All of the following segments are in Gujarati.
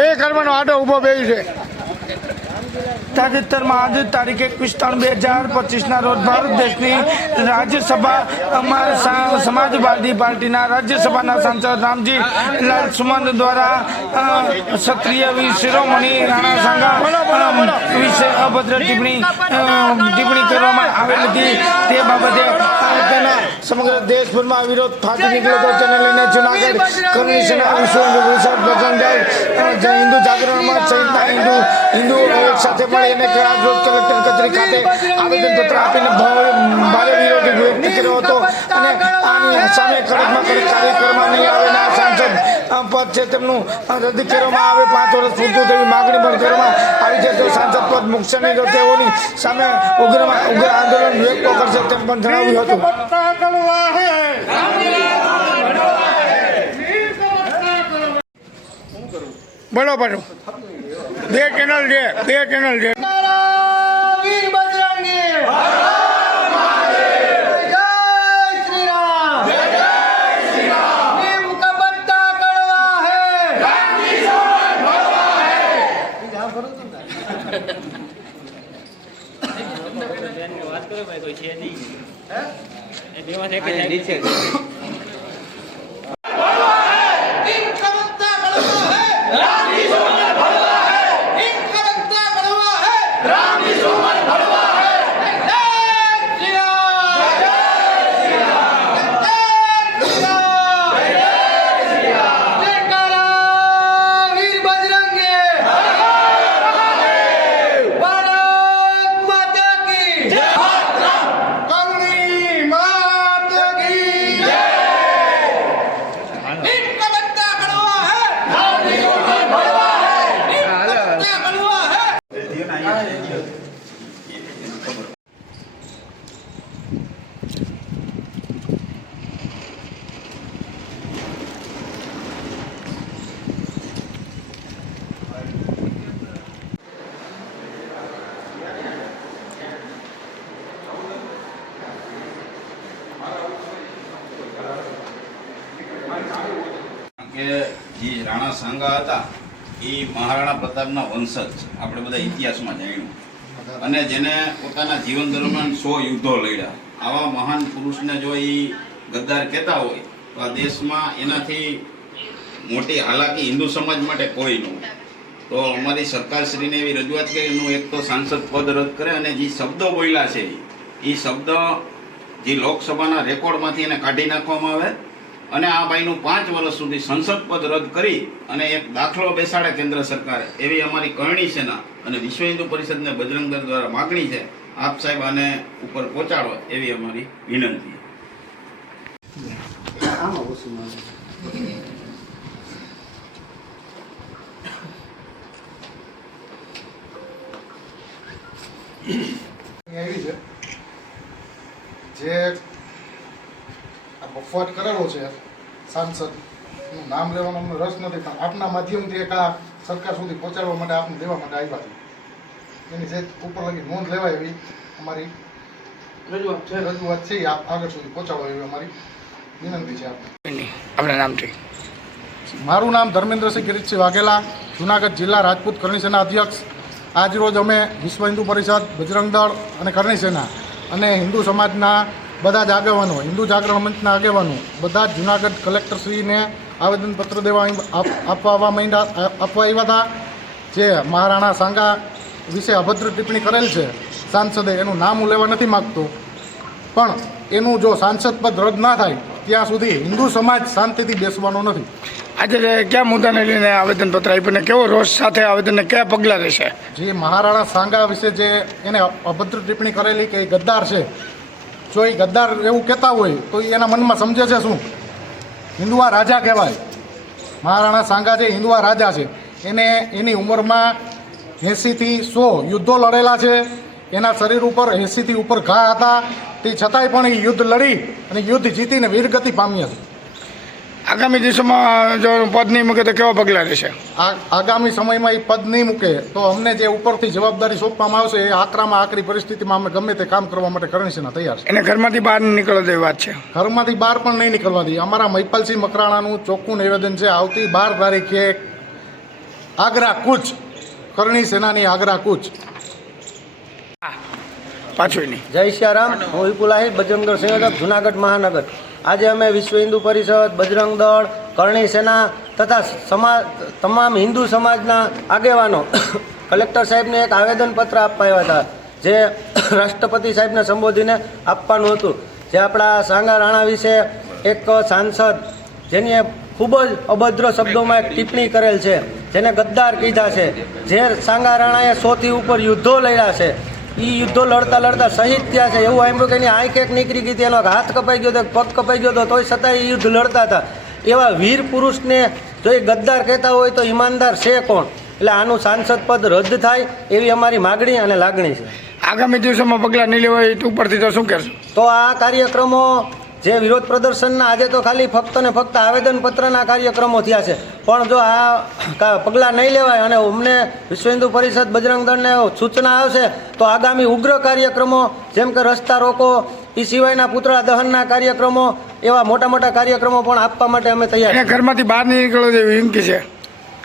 બે કરવાનો આડો ઊભો બેસી છે। તાજેતરમાં આજે તારીખ 21/3/2025ના રોજ ભારત દેશની રાજ્યસભામાં સમાજવાદી પાર્ટીના રાજ્યસભાના સાંસદ રામજી લાલ સુમન દ્વારા ક્ષત્રિય શિરોમણી રાણા સાંગા વિશે અભદ્ર ટિપ્પણી કરવામાં આવેલ હતી। તે બાબતે તેના સમગ્ર દેશભરમાં વિરોધ ફાટી નીકળ્યો હતો। તેને લઈને જૂનાગઢ કરણી સેના વિશ્વ હિન્દુ પરિષદ બજરંગ દળ હિન્દુ જાગરણ મંચ સહિતના હિન્દુ એક સાથે મળી અને રાજરોજ કલેક્ટર કચેરી ખાતે આવેદનપત્ર આપીને ભારે વિરોધ વ્યક્ત કર્યો હતો અને આની સામે કડકમાં કડક કાર્ય કરવામાં નહીં આવે અને આ સાંસદ પદ છે તેમનું રદ કરવામાં આવે, 5 વર્ષ પૂરતું તેવી માગણી પણ કરવામાં આવી છે। તો સાંસદ પદ મુકશે નહીં તો તેઓની સામે ઉગ્ર આંદોલન વ્યક્ત કરશે તેમ પણ જણાવ્યું હતું। બોલો પાછું બે ચેનલ છે, બે ચેનલ છે। કે જે રાણા સાંગા હતા એ મહારાણા પ્રતાપના વંશજ આપણે બધા ઇતિહાસમાં જાણ્યું અને જેને પોતાના જીવન દરમિયાન 100 યુદ્ધો લડ્યા। આવા મહાન પુરુષને જો એ ગદ્દાર કહેતા હોય તો આ દેશમાં એનાથી મોટી હાલાકી હિન્દુ સમાજ માટે કોઈ ન હોય। તો અમારી સરકારશ્રીને એવી રજૂઆત કરી એનું એક તો સાંસદ પદ રદ કરે અને જે શબ્દો બોલ્યા છે એ શબ્દ જે લોકસભાના રેકોર્ડમાંથી એને કાઢી નાખવામાં આવે અને આ ભાઈનું 5 વર્ષ સુધી સંસદ પદ રદ કરી અને એક દાખલો બેસાડે કેન્દ્ર સરકારે એવી અમારી કરણી સેના અને વિશ્વ હિન્દુ પરિષદને બજરંગ દળ દ્વારા માગણી છે। આપ સાહેબ આને ઉપર પહોંચાડો એવી અમારી વિનંતી। જે બફાટ કરેલો છે સાંસદ નું નામ લેવાનો અમને રસ નથી, પણ આપના માધ્યમથી એક આ સરકાર સુધી પહોંચાડવા માટે આપને દેવા માટે આવ્યા છે। એની જે ઉપર લગી નોંધ લેવાય એવી અમારી રજૂઆત છે, આપ આગળ સુધી પહોંચાડો એવી અમારી વિનંતી છે આપને। આપણા નામથી મારું નામ ધર્મેન્દ્રસિંહ કિરીટસિંહ વાઘેલા, જુનાગઢ જિલ્લા રાજપૂત કરણી સેના અધ્યક્ષ। આજરોજ અમે વિશ્વ હિન્દુ પરિષદ, બજરંગ દળ અને કરણી સેના અને હિન્દુ સમાજના બધા જ આગેવાનો, હિન્દુ જાગરણ મંચના આગેવાનો બધા જ જુનાગઢ કલેક્ટરશ્રીને આવેદનપત્ર આપવા આવ્યા હતા। જે મહારાણા સાંગા વિશે અભદ્ર ટિપ્પણી કરેલ છે સાંસદે, એનું નામ હું લેવા નથી માગતો, પણ એનું જો સાંસદ પદ રદ ના થાય ત્યાં સુધી હિન્દુ સમાજ શાંતિથી બેસવાનો નથી। આજે કયા મુદ્દાને લઈને આવેદનપત્ર આપ્યું ને કેવો રોષ સાથે આવેદનને કયા પગલાં રહેશે? જે મહારાણા સાંગા વિશે જે એને અભદ્ર ટિપ્પણી કરેલી કે એ ગદ્દાર છે, જો એ ગદ્દાર એવું કહેતા હોય તો એના મનમાં સમજે છે શું? હિન્દુઆ રાજા કહેવાય। મહારાણા સાંગા જે હિન્દુઆ રાજા છે, એને એની ઉંમરમાં 80થી 100 યુદ્ધો લડેલા છે, એના શરીર ઉપર 80થી ઉપર ઘા હતા, તે છતાંય પણ એ યુદ્ધ લડી અને યુદ્ધ જીતીને વીરગતિ પામ્યા છે। આગામી દિવસોમાં જો પદ નહીં મૂકે તો કેવા પગલાં રહેશે? આગામી સમયમાં એ પદ નહીં મૂકે તો અમને જે ઉપરથી જવાબદારી સોંપવામાં આવશે એ આકરામાં આકરી પરિસ્થિતિમાં અમે ગમે તે કામ કરવા માટે કરણી સેના તૈયાર છે। એને ઘરમાંથી બહાર નીકળો તેવી વાત છે? ઘરમાંથી બહાર પણ નહીં નીકળવા દઈએ। અમારા મહિપાલસિંહ મકરાણાનું ચોખ્ખું નિવેદન છે, આવતી 12 તારીખે આગ્રા કૂચ, કરણી સેનાની આગ્રા કૂચ. પાછું નહીં. જય શ્યારામ. હું વિપુલ આહિર, બજરંગ દળ સંયોજક, જુનાગઢ મહાનગર. આજે અમે વિશ્વ હિન્દુ પરિષદ, બજરંગ દળ, કરણી સેના તથા તમામ હિન્દુ સમાજના આગેવાનો કલેક્ટર સાહેબને એક આવેદનપત્ર આપવા આવ્યા હતા, જે રાષ્ટ્રપતિ સાહેબને સંબોધીને આપવાનું હતું. જે આપણા સાંગા રાણા વિશે એક સાંસદ જેની ખૂબ જ અભદ્ર શબ્દોમાં એક ટિપ્પણી કરેલ છે, જેને ગદ્દાર કીધા છે, જે સાંગા રાણાએ 100થી ઉપર યુદ્ધો લડ્યા છે, એ યુદ્ધો લડતા લડતા શહીદ થયા છે. એવું સાંભળ્યું કે એની આંખ એક નીકળી ગઈ હતી, એનો હાથ કપાઈ ગયો હતો, પગ કપાઈ ગયો હતો, તોય છતાં એ યુદ્ધ લડતા હતા. એવા વીર પુરુષને જો એ ગદ્દાર કહેતા હોય તો ઈમાનદાર છે કોણ? એટલે આનું સાંસદ પદ રદ થાય એવી અમારી માગણી અને લાગણી છે. આગામી દિવસોમાં પગલાં નહીં લેવાય એ ઉપરથી તો શું કહેશો? તો આ કાર્યક્રમો જે વિરોધ પ્રદર્શનના આજે તો ખાલી ફક્ત ને ફક્ત આવેદનપત્રના કાર્યક્રમો થયા છે, પણ જો આ પગલાં નહીં લેવાય અને અમને વિશ્વ હિન્દુ પરિષદ, બજરંગ દળને સૂચના આવશે તો આગામી ઉગ્ર કાર્યક્રમો જેમ કે રસ્તા રોકો, એ સિવાયના પૂતળા દહનના કાર્યક્રમો, એવા મોટા મોટા કાર્યક્રમો પણ આપવા માટે અમે તૈયાર એને ઘરમાંથી બહાર નહીં નીકળો જેવી હિંમકી છે.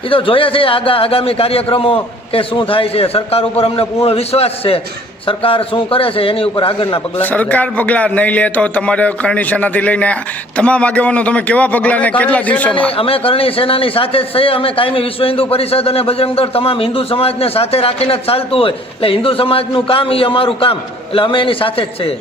એ તો જોઈએ છે આગામી કાર્યક્રમો કે શું થાય છે. સરકાર ઉપર અમને પૂર્ણ વિશ્વાસ છે. સરકાર શું કરે છે એની ઉપર આગળના પગલાં. સરકાર પગલાં નહીં લે તો તમારે કરણી સેનાથી લઈને તમામ આગેવાનો તમે કેવા પગલાં ને કેટલા દિવસોમાં? અમે કરણી સેનાની સાથે જ છીએ. અમે કાયમી વિશ્વ હિન્દુ પરિષદ અને બજરંગ દળ તમામ હિન્દુ સમાજને સાથે રાખીને જ ચાલતું હોય, એટલે હિન્દુ સમાજનું કામ એ અમારું કામ, એટલે અમે એની સાથે જ છીએ.